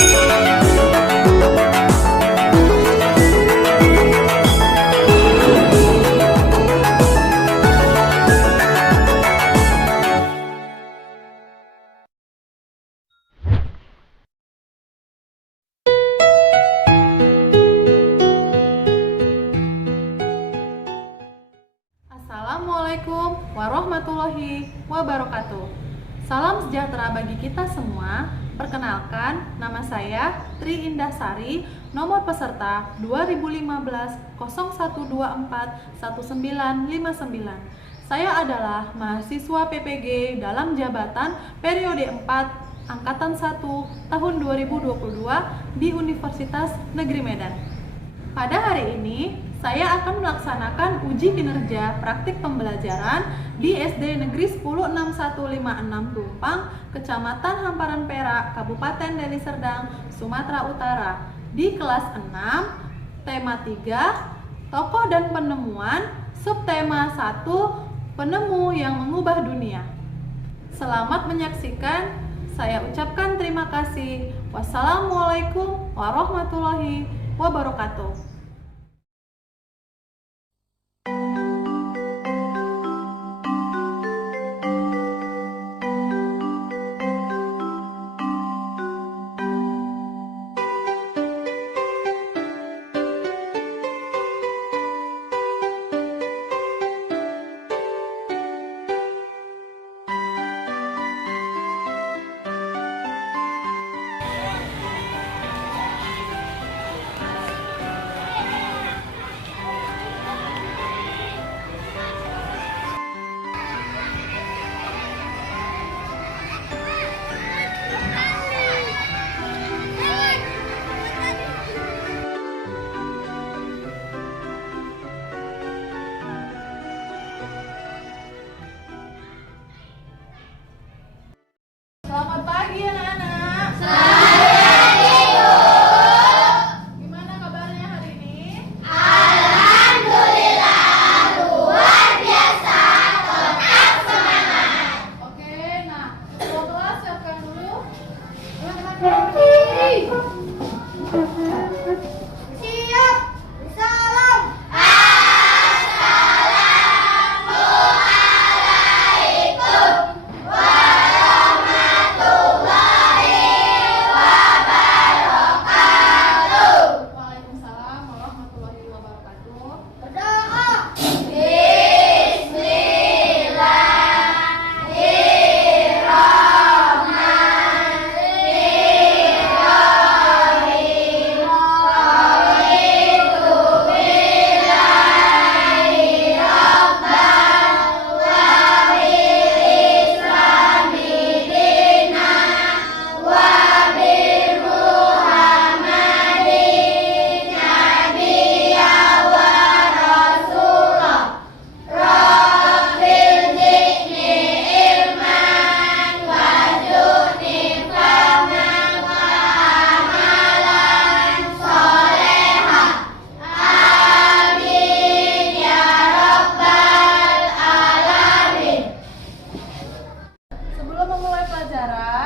Assalamualaikum warahmatullahi wabarakatuh. Salam sejahtera bagi kita semua. Perkenalkan, nama saya Tri Indah Sari, nomor peserta 2015-0124-1959. Saya adalah mahasiswa PPG dalam jabatan periode 4 Angkatan 1 tahun 2022 di Universitas Negeri Medan. Pada hari ini, saya akan melaksanakan uji kinerja praktik pembelajaran di SD Negeri 106156 Tumpang, Kecamatan Hamparan Perak, Kabupaten Deli Serdang, Sumatera Utara, di kelas 6, tema 3, tokoh dan penemuan, subtema 1, penemu yang mengubah dunia. Selamat menyaksikan, saya ucapkan terima kasih. Wassalamualaikum warahmatullahi wabarakatuh. Selamat pagi anak-anak. Selamat pagi, Bu. Gimana kabarnya hari ini? Alhamdulillah, luar biasa, tetap semangat. Oke, nah, semua kelas siapkan dulu. Siap. Salam.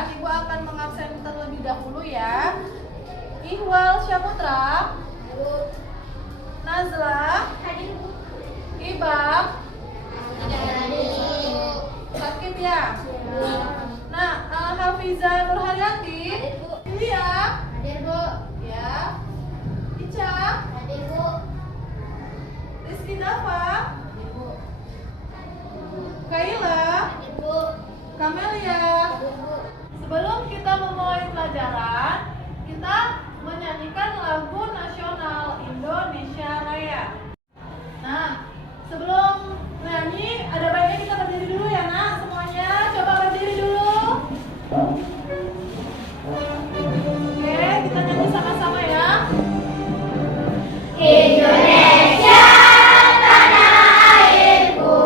Ibu akan mengabsen terlebih dahulu ya. Ihwal Syaputra, Nazla, Ibam, sakit ya. Nah, Hafiza Nurharyati, Lia, ya, Ica, Rizky Dafa, Kaila, Kamelia. Sebelum kita memulai pelajaran, kita menyanyikan lagu nasional Indonesia Raya. Nah, sebelum nyanyi, ada baiknya kita berdiri dulu ya nak, semuanya. Coba berdiri dulu. Oke, kita nyanyi sama-sama ya. Indonesia, tanah airku,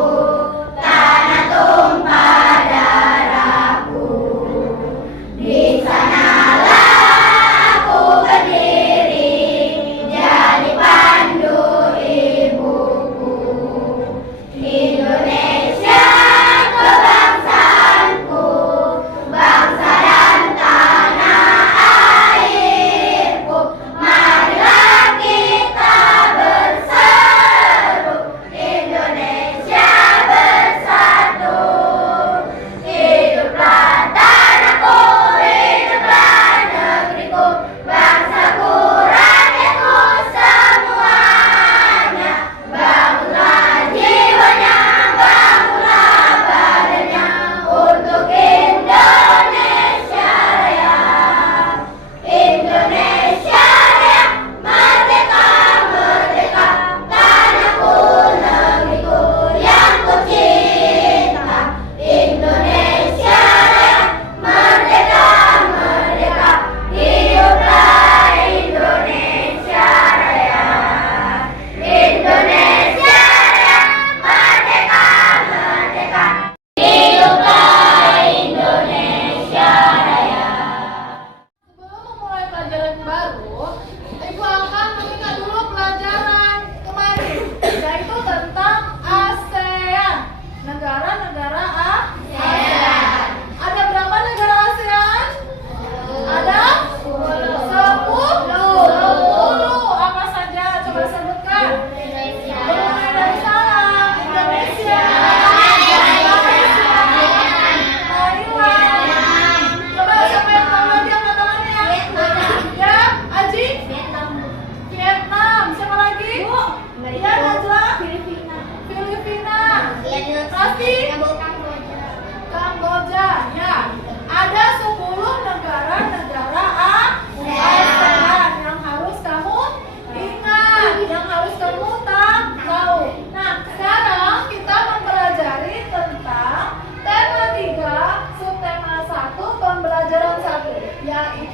tanah tumpah darahku. Di sanalah aku berdiri, jadi pandu ibuku. Indonesia.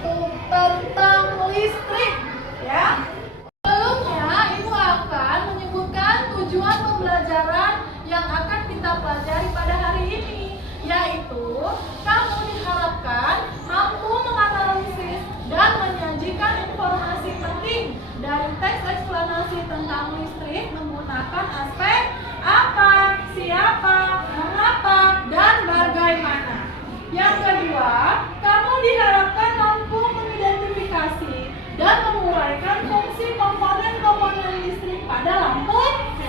yaitu tentang listrik, ya. Sebelumnya, Ibu akan menyebutkan tujuan pembelajaran yang akan kita pelajari pada hari ini, yaitu kamu diharapkan mampu menganalisis dan menyajikan informasi penting dari teks eksplanasi tentang listrik menggunakan aspek apa, siapa, mengapa, dan bagaimana. Yang kedua, kamu diharapkan mampu mengidentifikasi dan menguraikan fungsi komponen-komponen listrik pada lampu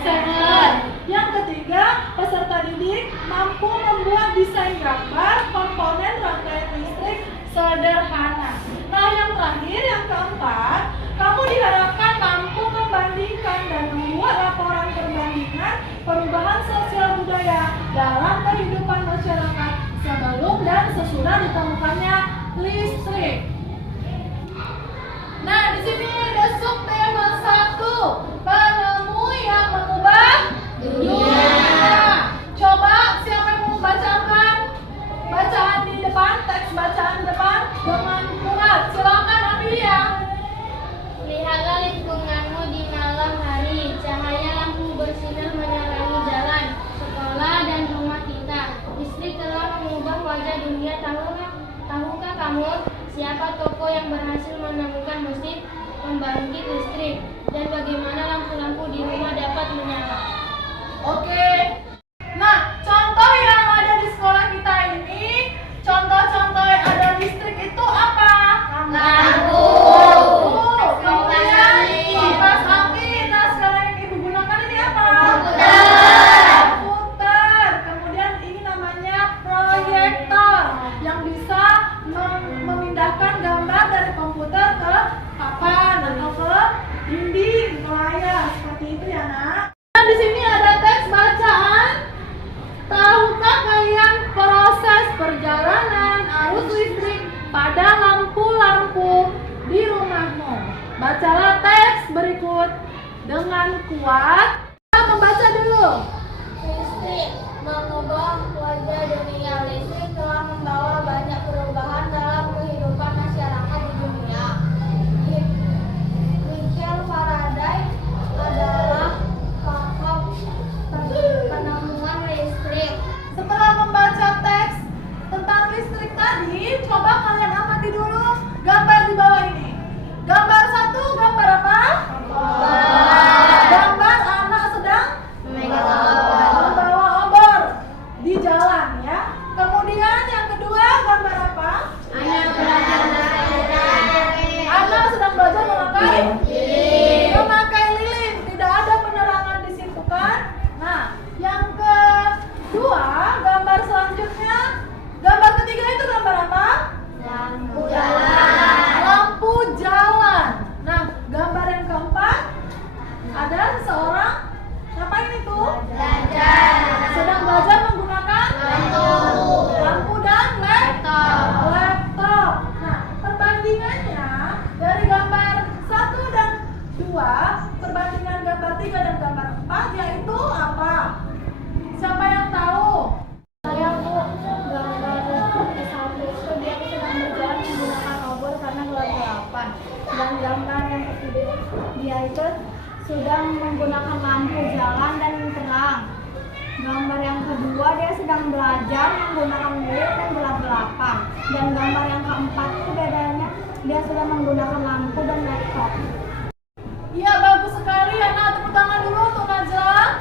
senter. Yang ketiga, peserta didik mampu membuat desain gambar komponen rangkaian listrik sederhana. Nah, yang terakhir, yang keempat, kamu diharapkan mampu membandingkan dan membuat laporan perbandingan perubahan sosial budaya dalam kehidupan masyarakat sebelum dan sesudah ditemukannya listrik. Nah, di sini ada subtema 1, penemu yang mengubah dunia. Coba siapa yang mau bacakan bacaan di depan, teks bacaan depan dengan kuat. Silakan Amelia. Lihatlah lingkunganmu di malam hari, cahaya lampu bersinar menerangi jalan, sekolah dan rumah kita. Listrik telah mengubah wajah dunia. Tahukah kamu siapa tokoh yang berhasil menemukan mesin pembangkit listrik dan bagaimana lampu-lampu di rumah dapat menyala? Oke. Nah, contoh yang ada di sekolah kita ini, contoh-contoh yang ada listrik itu apa? Lampu. Kemudian kipas angin. Nah, sekarang yang ibu gunakan ini apa? Komputer. Kemudian ini namanya proyektor yang bisa memindahkan gambar dari komputer ke papan atau ke dinding, ke layar. Seperti itu ya, Nak. Nah, di sini ada teks bacaan. Tahukah kalian proses perjalanan arus listrik pada lampu-lampu di rumahmu? Bacalah teks berikut dengan kuat. Kita membaca dulu. Listrik mengubah wajah dunia. Listrik telah membawa banyak perubahan dalam kehidupan masyarakat di dunia. Michael Faraday adalah tokoh penemuan listrik. Setelah membaca teks tentang listrik tadi, coba kalian amati dulu gambar di bawah ini. Gambar 1, gambar apa? Gambar anak sedang membawa obor di jalan, ya. Kemudian yang kedua, gambar apa? Anak sedang belajar memakai lilin. Tidak ada penerangan di situ kan? Nah, yang kedua, gambar selanjutnya, gambar ketiga itu gambar apa? Lampu jalan. Lampu jalan. Nah, gambar yang keempat, ada seseorang ngapain itu? Belajar. Sedang belajar menggunakan lampu dan laptop. Nah, perbandingannya dari gambar 1 dan 2, perbandingan gambar 3 dan gambar 4 yaitu apa? Siapa yang tahu? Saya Bu, gambar satu itu dia sedang berjalan menggunakan obor karena gelap-gelapan. Dan gambar yang ketiga dia itu sedang menggunakan lampu jalan dan terang. Gambar yang kedua dia sedang belajar menggunakan lilin dan gelap-gelapan. Dan gambar yang keempat itu bedanya dia sedang menggunakan lampu dan laptop. Iya, bagus sekali ya. Nah, tepuk tangan dulu untuk Najla.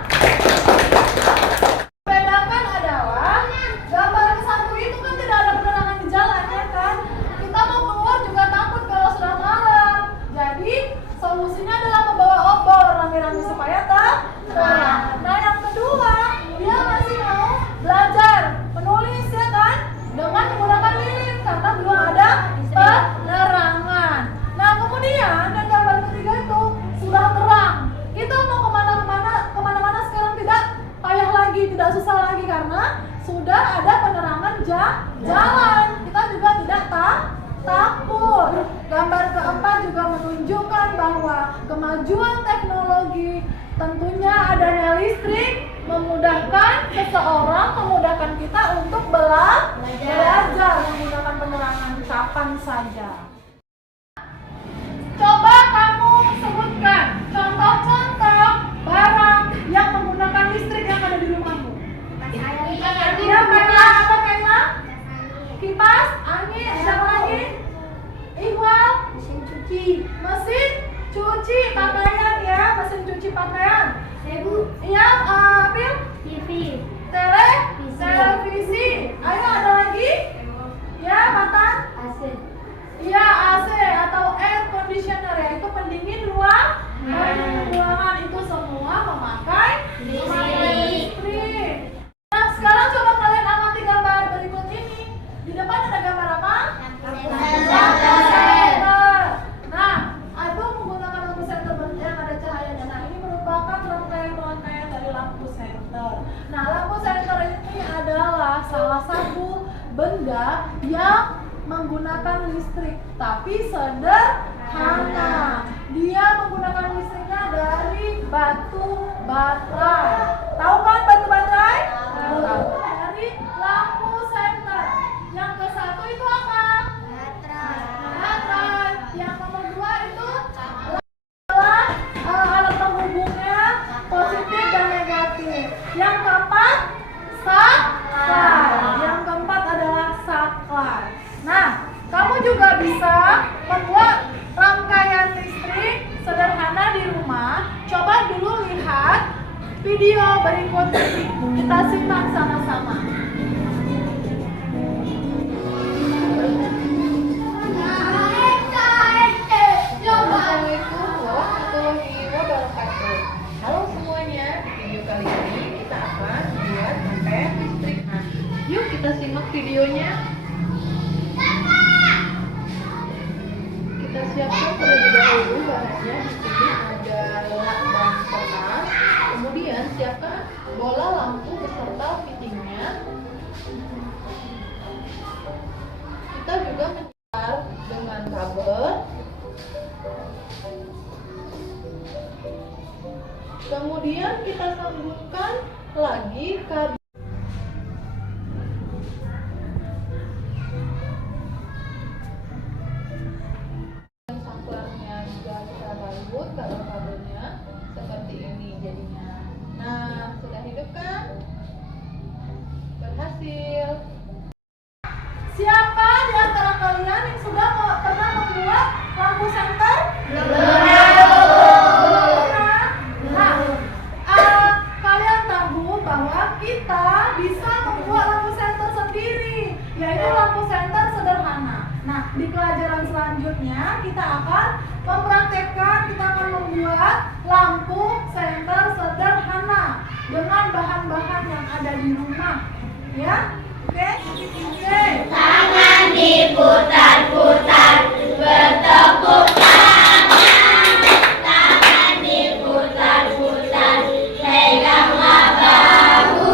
Bedakan adalah gambar ke satu itu kan tidak ada penerangan di jalan, ya kan? Kita mau keluar juga takut kalau sudah malam. Jadi solusinya adalah membawa obor rame-rame supaya terang. Nah, yang kedua, dia masih mau belajar menulis, ya kan? Dengan menggunakan lilin karena belum ada penerangan. Nah, kemudian dan gambar ketiga itu sudah terang. Kita mau kemana-mana sekarang tidak payah lagi, tidak susah lagi karena sudah ada penerangan jalan. Kita juga tidak takut. Gambar keempat juga menunjukkan bahwa kemajuan teknologi, tentunya adanya listrik, memudahkan seseorang, memudahkan kita untuk belajar menggunakan penerangan kapan saja. kipas, angin, siapa lagi? Iqbal, mesin cuci pakaian ya, mesin cuci pakaian. Iya, Apil, televisi. Ayo ada lagi? Ya, Matan? Iya, AC atau air conditioner ya, itu pendingin ruangan. Itu semua memakai listrik. Nah, sekarang coba kalian amati gambar berikut ini. Di depan ada gambar apa? Lampu senter. Nah, itu menggunakan lampu senter yang ada cahayanya. Nah, ini merupakan rangkaian dari lampu senter. Nah, lampu senter ini adalah salah satu benda yang menggunakan listrik, tapi sederhana. Dia menggunakan listriknya dari batu baterai. Tahu kan batu baterai? Tahu. Dari lampu senter. Yang ke satu itu apa? Baterai. Yang nomor 2 itu adalah alat penghubungnya positif dan negatif. Yang keempat saklar. Yang keempat adalah saklar. Nah, kamu juga bisa membuat rangkaian listrik sederhana di rumah. Coba dulu lihat video berikut ini. Kita simak sama-sama. Assalamualaikum warahmatullahi wabarakatuh. Halo semuanya, di video kali ini kita akan membuat rangkaian listrik. Yuk kita simak videonya. Kita siapkan terlebih dahulu bahannya. Di sini ada lap dan kertas. Kemudian siapkan bola lampu beserta fittingnya. Kita juga menyebar dengan kabel. Kemudian kita sambungkan lagi kabel. Saklarnya juga kita balut kabel-kabelnya seperti ini jadinya. Nah, sudah hidup kan? Berhasil. Siapa di antara kalian yang sudah pernah membuat lampu senter? Kalian tahu bahwa kita bisa membuat lampu senter sendiri, yaitu lampu senter sederhana. Nah, di pelajaran selanjutnya kita akan mempraktekkan, kita akan membuat lampu senter sederhana dengan bahan-bahan yang ada di rumah. Ya? Oke? Tangan diputar-putar, bertepuk tangan. Tangan diputar-putar, peganglah bahu.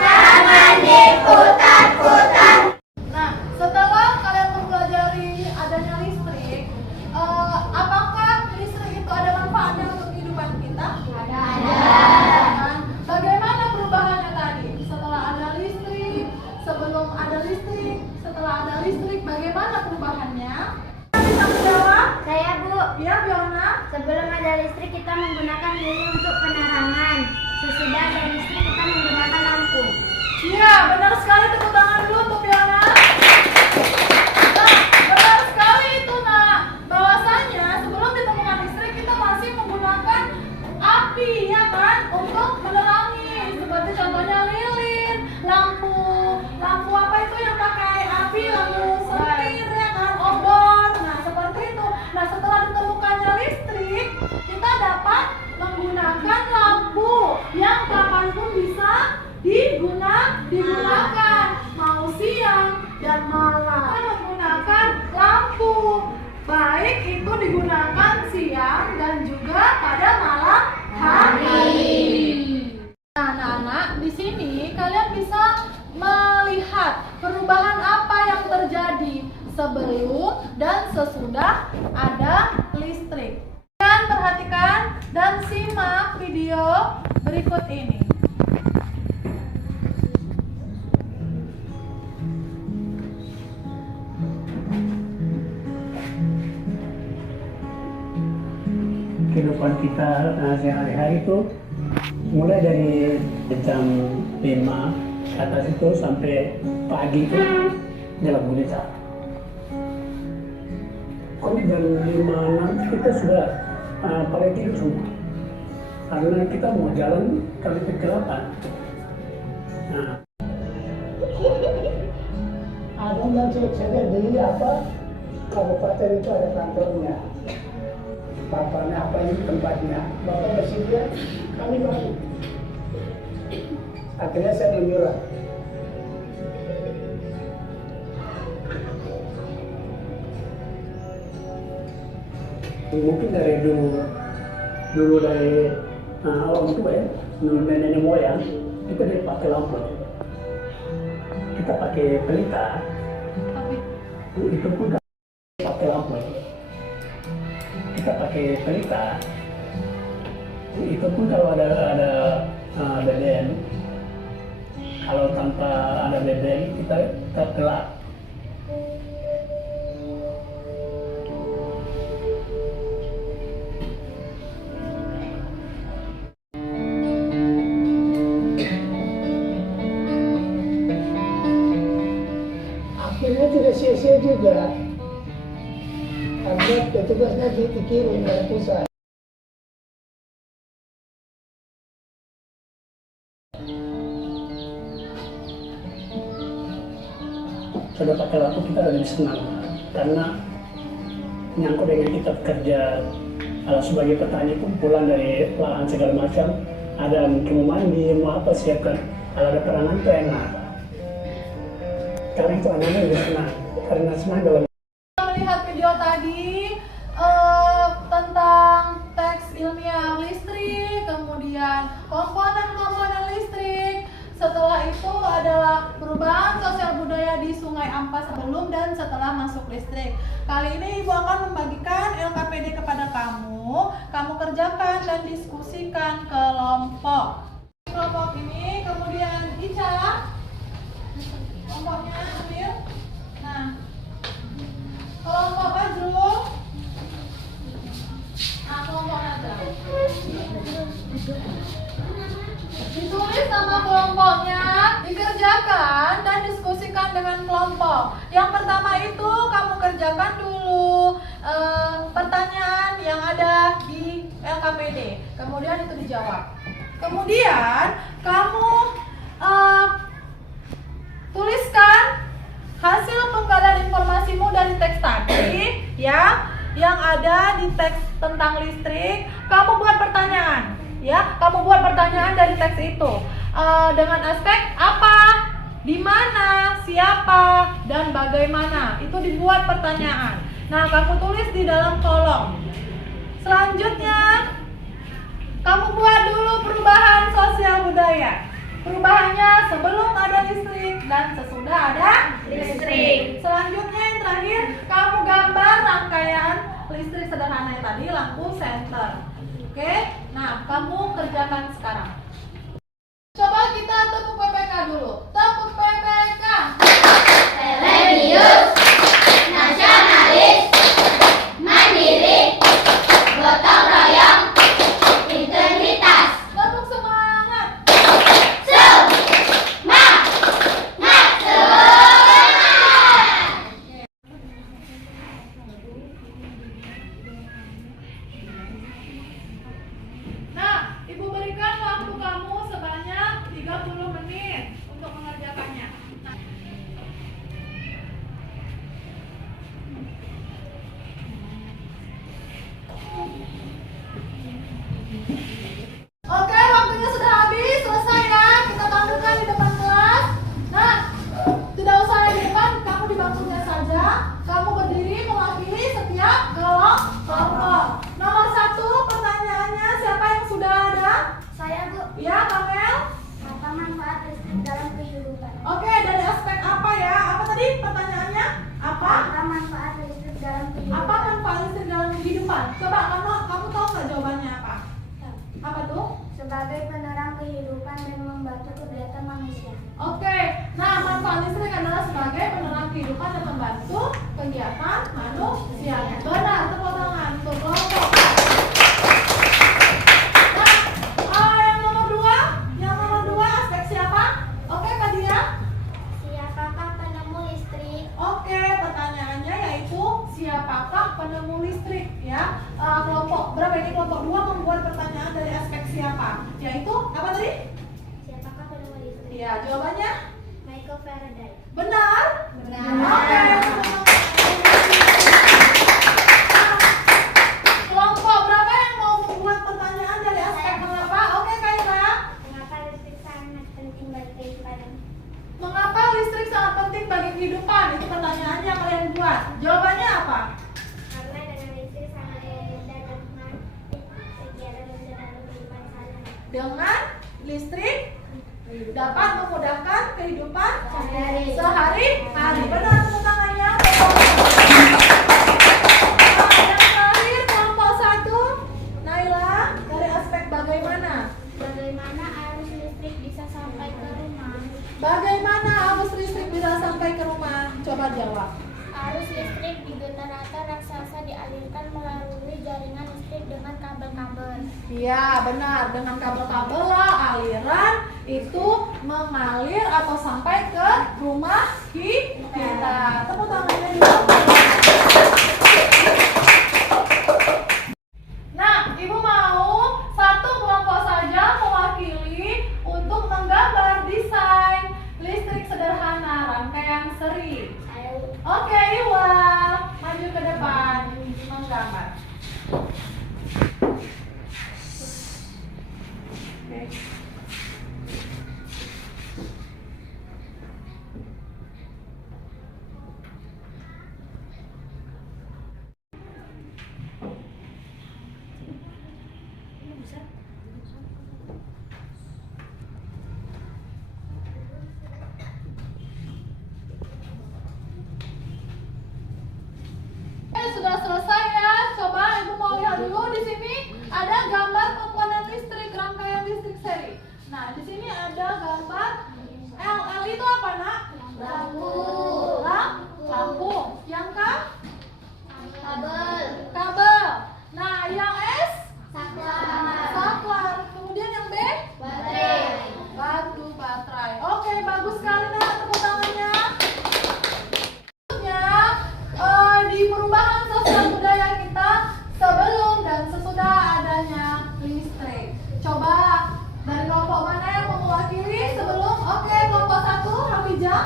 Tangan diputar-putar. Nah, setelah kalian mempelajari adanya listrik, apakah listrik itu ada manfaatnya untuk kehidupan kita? Ada. Kan? Bagaimana perubahannya tadi? Setelah ada listrik, sebelum ada listrik, setelah ada listrik, bagaimana perubahannya? Bisa menjawab? Saya Bu, Ya, Fiona. sebelum ada listrik kita menggunakan lilin untuk penerangan. Sesudah ada listrik kita menggunakan lampu. Iya, benar sekali. Tepuk tangan dulu untuk Fiona. Nah, benar sekali itu, Nak. Bahwasanya sebelum ditemukan listrik kita masih menggunakan api, ya kan, untuk menerangi. Seperti contohnya lilin, lampu apa itu yang pakai api, lampu setir, ya kan, obor. Nah, seperti itu. Nah, setelah ditemukannya listrik, kita dapat menggunakan lampu yang kapanpun bisa digunakan, mau siang dan malam. Kita menggunakan lampu, baik itu digunakan siang dan juga pada malam hari. Nah, anak-anak, di sini kalian bisa melihat perubahan apa yang terjadi sebelum dan sesudah ada listrik. Kalian perhatikan dan simak video berikut ini. Kehidupan kita sehari-hari itu mulai dari jam 5 atas itu sampai pagi itu dalam Unita. Kok jam 5 kita sudah pada tidur semua. Karena kita mau jalan kali ke 8. Nah. Ada yang saya di kabupaten itu ada kantornya. Bapaknya apa ini tempatnya? Bapak bersedia, kami mau. Akhirnya saya menyurat. Mungkin dari dulu dari orang tua ya, dulu nenek moyang kita dari pakai lampu, kita pakai pelita, itu pun pakai lampu, kita pakai pelita, itu pun kalau ada BBM, kalau tanpa ada BBM kita gelap. Akhirnya tidak sia-sia juga, karena petugasnya dikirim dari pusat. Sudah pakai lampu kita lebih senang, karena nyangkut dengan kita kerja sebagai petani pun pulang dari lahan segala macam, ada mungkin mau mandi, mau apa siapkan, kalau ada perangan itu enak. Karena itu anaknya lebih senang, karena senang dalam Melihat video tadi tentang teks ilmiah listrik, kemudian komponen-komponen listrik. Setelah itu adalah perubahan sosial budaya di Sungai Ampas sebelum dan setelah masuk listrik. Kali ini Ibu akan membagikan LKPD kepada kamu. Kamu kerjakan dan diskusikan kelompok. Kelompok ini kemudian Ica, kelompoknya ambil. Nah, kelompok Azrul. Nah, kelompok Azrul. Ditulis nama kelompoknya, dikerjakan dan diskusikan dengan kelompok. Yang pertama itu kamu kerjakan dulu pertanyaan yang ada di LKPD. Kemudian itu dijawab. Kemudian kamu tuliskan hasil penggalian informasimu dari teks tadi ya, yang ada di teks tentang listrik. Kamu buat pertanyaan ya, kamu buat pertanyaan dari teks itu dengan aspek apa, di mana, siapa, dan bagaimana. Itu dibuat pertanyaan. Nah, kamu tulis di dalam kolom. Selanjutnya kamu buat dulu perubahan sosial budaya. Perubahannya sebelum ada listrik dan sesudah ada listrik. Selanjutnya yang terakhir, kamu gambar rangkaian listrik sederhana yang tadi, lampu senter. Oke, nah kamu kerjakan sekarang. Coba kita tepuk PPK dulu. Tepuk PPK. Religius, nasionalis, mandiri, gotong royong, integritas. Tepuk semangat. Semangat. Nah, Ibu berikan waktu kamu sebanyak 30 menit untuk mengerjakannya. Nah. Oke, waktunya sudah habis, selesai ya. Kita bangunkan di depan kelas. Nah, tidak usah di depan, kamu di bangkunya saja. Kamu berdiri mewakili setiap kelompok. Nomor 1, pertanyaannya siapa yang sudah ada? Saya Bu, Ya, Kamel. apa manfaat listrik dalam kehidupan? Oke, dari aspek apa ya? Apa tadi pertanyaannya? Apa? Apa manfaat listrik dalam kehidupan? Apa manfaat listrik dalam kehidupan? Coba kamu tahu nggak jawabannya apa? Apa tuh? Sebagai penerang kehidupan dan membantu kegiatan manusia. Oke, nah manfaat listrik adalah sebagai penerang kehidupan dan membantu kegiatan manusia. Benar, tepuk tangan untuk kelompok. Nah, yang nomor dua aspek siapa? Oke, Kak Dia. Siapakah penemu listrik? siapa penemu listrik ya. Kelompok berapa ini? Kelompok 2 membuat pertanyaan dari aspek siapa, yaitu apa tadi? Siapakah penemu listrik? Ya, jawabannya Michael Faraday. benar. Benar. Oke. Kelompok berapa yang mau membuat pertanyaan dari aspek mengapa? Oke, Kaira. Mengapa listrik sangat penting bagi kehidupan? Mengapa listrik sangat penting bagi kehidupan? Itu pertanyaannya kalian buat. Jawabannya apa? Karena dengan listrik sangat memudahkan kegiatan sehari-hari kehidupan sehari-hari. Dengan listrik dapat memudahkan kehidupan Sehari-hari. sehari-hari. Benar, tepuk tangannya. Yang terakhir kelompok 1, Naila, dari aspek bagaimana? Bagaimana arus listrik bisa sampai ke rumah? Bagaimana arus listrik bisa sampai ke rumah? Coba jawab. Arus listrik di generator raksasa dialirkan melalui jaringan listrik dengan kabel-kabel. Iya, benar. Dengan kabel-kabel lah aliran itu mengalir atau sampai ke rumah kita. Tepuk tangannya dulu. Nah, Ibu mau satu kelompok saja mewakili untuk menggambar desain listrik sederhana rangkaian seri. Oke, Iwa, maju ke depan menggambar. Oke. Sudah selesai ya. Coba Ibu mau lihat dulu di sini ada gambar komponen listrik rangkaian listrik seri. Nah, di sini ada gambar L itu apa, Nak? Lampu. Lampu. Yang K? Kabel. Kabel. Nah, yang S? Saklar. Saklar. Kemudian yang B? Baterai. Batu baterai. Oke, bagus sekali, Nak. Tepuk tangannya. Di perubahan sosial budaya kita sebelum dan sesudah adanya listrik. Coba dari kelompok mana yang mau mewakili sebelum? Oke, kelompok 1, Hafijah.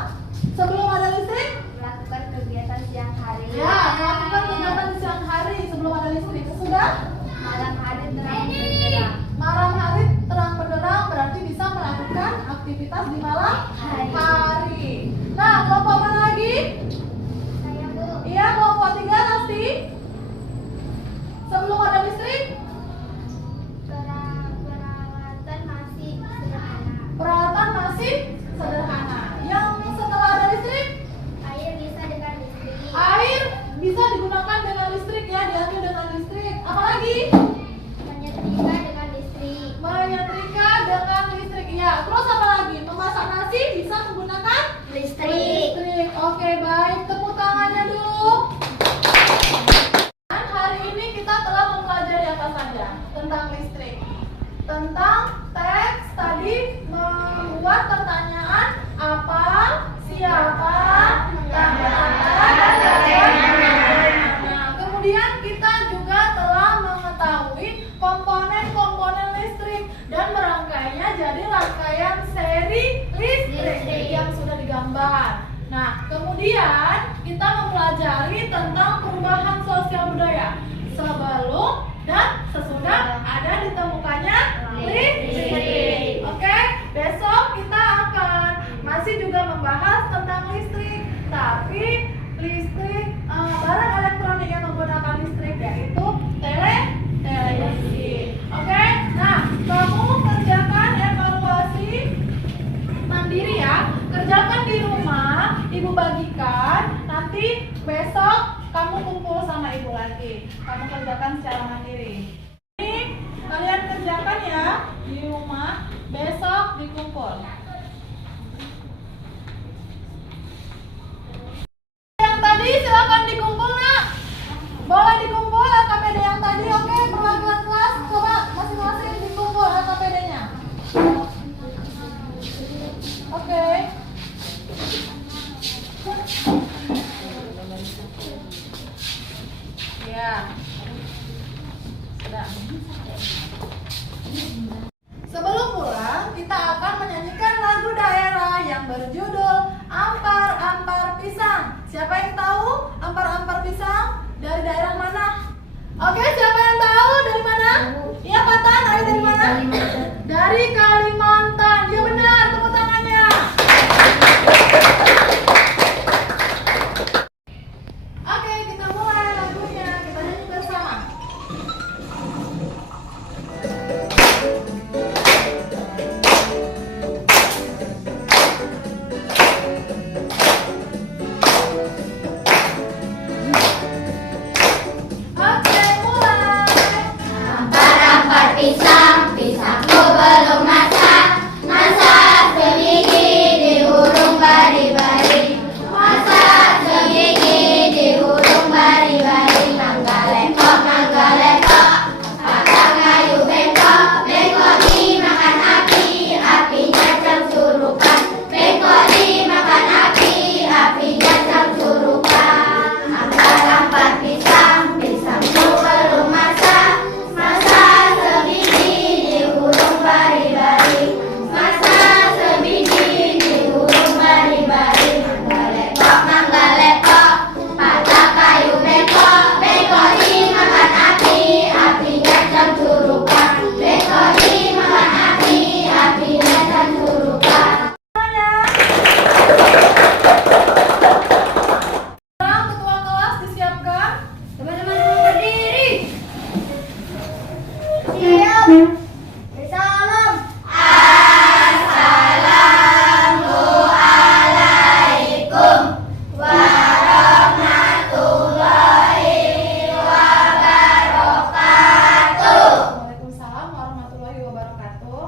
Sebelum ada listrik? Melakukan kegiatan siang hari. Ya, melakukan kegiatan di siang hari sebelum ada listrik. Sesudah? Malam hari terang benderang. Malam hari terang benderang berarti bisa melakukan aktivitas di malam hari. Nah, kelompok mana lagi? Saya Bu. Iya, kelompok 3 Nasti. Sebelum ada listrik, Perawatan masih sederhana. peralatan masih sederhana. Yang setelah ada listrik, Air bisa dengan listrik. air bisa digunakan dengan listrik ya, diambil dengan listrik. Apalagi? Menyetrika dengan listrik. Menyetrika dengan listrik. Iya. Terus apa lagi? Memasak nasi bisa menggunakan Listrik. listrik. Oke, baik. Tepuk tangannya dulu. Dan hari ini kita telah mempelajari apa saja tentang listrik. Tentang teks tadi membuat pertanyaan apa, siapa, kapan, dan bagaimana. Kemudian kita juga telah mengetahui komponen-komponen listrik dan merangkainya jadi rangkaian seri listrik yang sudah digambar. Nah, kemudian kita mempelajari tentang perubahan sosial budaya sebelum dan sesudah ada ditemukannya listrik. Oke, besok kita akan masih juga membahas tentang listrik, tapi listrik barang elektronik yang menggunakan listrik yaitu televisi. Oke, nah kamu kerjakan evaluasi mandiri ya, kerjakan di rumah, ibu bagikan, nanti besok kamu kumpul sama ibu lagi, kamu kerjakan secara mandiri. Ini kalian kerjakan ya di rumah, besok dikumpul. Yang tadi silakan dikumpul, Nak. Boleh dikumpul LKPD yang tadi. Oke, perwakilan kelas coba masing-masing dikumpul LKPD-nya. Oke. ya. Sudah. Sebelum pulang, kita akan menyanyikan lagu daerah yang berjudul Ampar-Ampar Pisang. Siapa yang tahu ampar-ampar pisang dari daerah mana? Oke, siapa yang tahu dari mana? Iya, Patan, ada dari mana? Dari Kalimantan. Iya benar, tepuk tangannya. Oke, kita mulai lagunya. Kita nyanyi bersama. Oke, mulai. Ampar-ampar pisang, pisangku belum masak. Masak segigi di hurung bari-bari. Masak segigi di hurung bari-bari. Mangga lekok, patang kayu bengkok. Bengkok dimakan api, apinya cangsurukan. Bengkok dimakan api, apinya cangsurukan. Ampar-ampar pisang, pisangku belum masak. Masak sebiji di hurung bari-bari. Masak sebiji di hurung bari-bari. Mangga lekok, patah kayu bengkok. Bengkok dimakan api, apinya cangsurukan. Bengkok dimakan api, apinya cangsurukan. Sekarang ketua kelas disiapkan. Teman-teman berdiri. Siap. Salam. Assalamualaikum warahmatullahi wabarakatuh. Waalaikumsalam warahmatullahi wabarakatuh.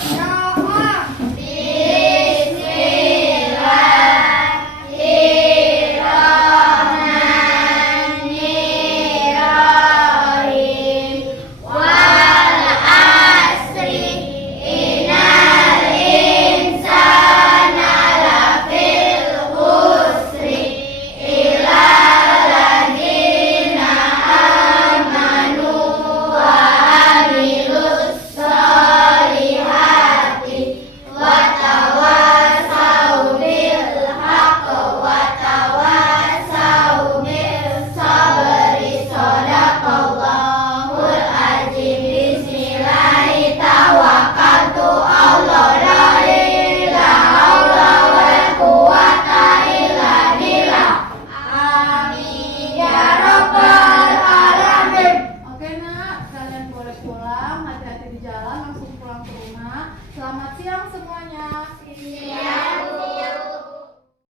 Doa. Bismillahirrahmanirrahim. Wal asri innal insana lafil khusri illal ladzina amanu wa amilus solihati wa tawasau bil haqq wa tawasau bis sabri. Shadaqallahul azim. Bismillahi tawakkaltu Allah la ilaha wa la quwwata illa billah. Amin ya rabbal alamin. Oke nak, kalian boleh pulang. Hati-hati di jalan, langsung pulang ke rumah. Selamat siang semua.